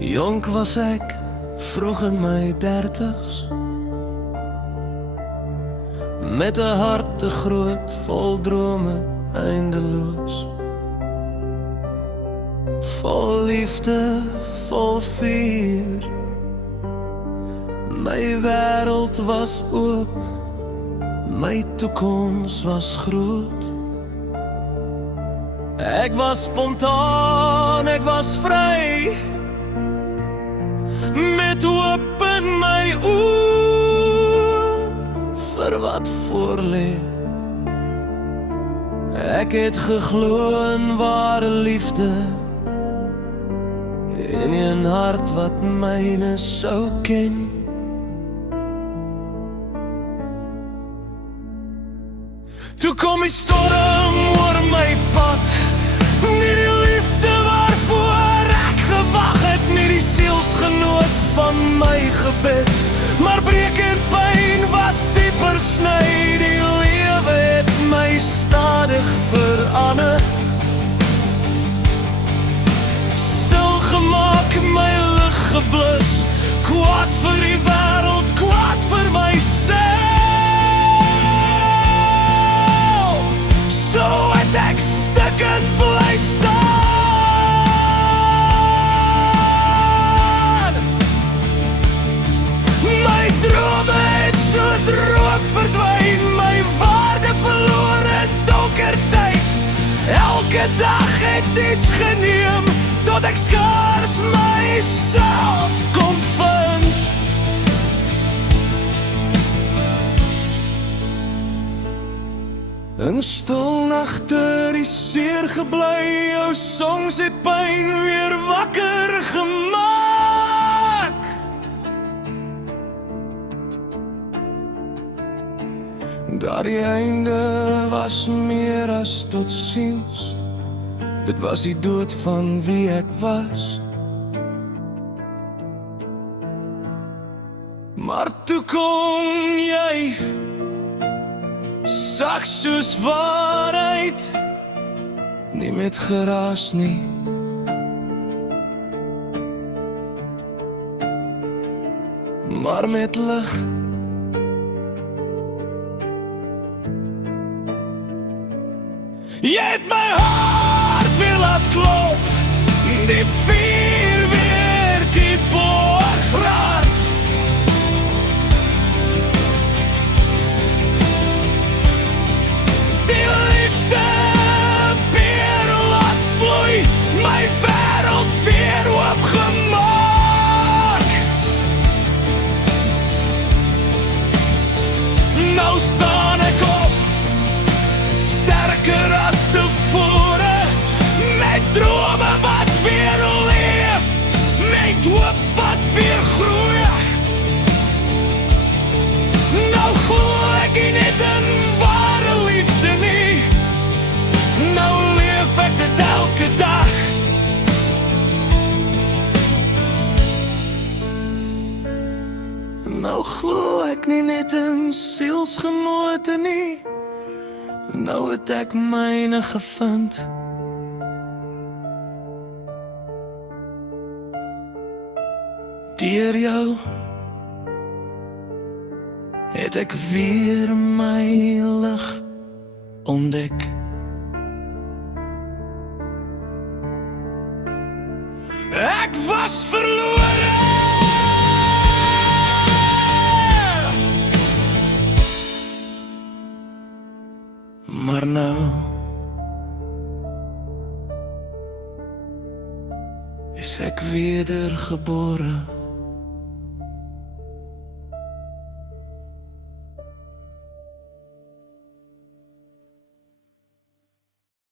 Jonk was ek, vroeg in my 30's, met 'n hart te groot, vol drome, eindeloos. Vol liefde, vol vuur. My wêreld was oop, my toekoms was groot. Ek was spontaan, ek was vry, met hoop in my oë vir wat voorlê. Ek het geglo in ware liefde, in 'n hart wat myne sou ken. Toe kom die storm oor my pad, nie die liefde waarvoor ek gewag het, nie die sielsgenoot van my gebed, maar breek en pyn wat dieper sny. Die lewe het my stadig verander, stil gemaak, my lig geblus, kwaad vir die wêreld, kwaad vir myself. So het ek stikkend bly staan. My drome het soos rook verdwyn, my waarde verloor in donker tyd. Elke dag het iets geneem, tot ek skaars myself kon vind. In stil nagte die seer gebly, jou songs het pyn weer wakker gemaak. Dat die einde was meer as totsiens, dit was die dood van wie ek was. Maar toe kom jy, sag soos waarheid, nie met geraas nie, maar met lig. Jy het my hart weer laat klop, die vuur weer die boorgraad. My wêreld weer oopgemaak. Nou staan ek op, sterker as tevore, met drome wat weer leef, met hoop wat weer groei. Nou glo ek nie net in ware liefde nie, nou leef ek dit elke dag. Nou glo ek nie net in sielsgenote nie, nou het ek myne gevind. Deur jou het ek weer my lig ontdek. Ek was verlore, maar nou is ek wedergebore.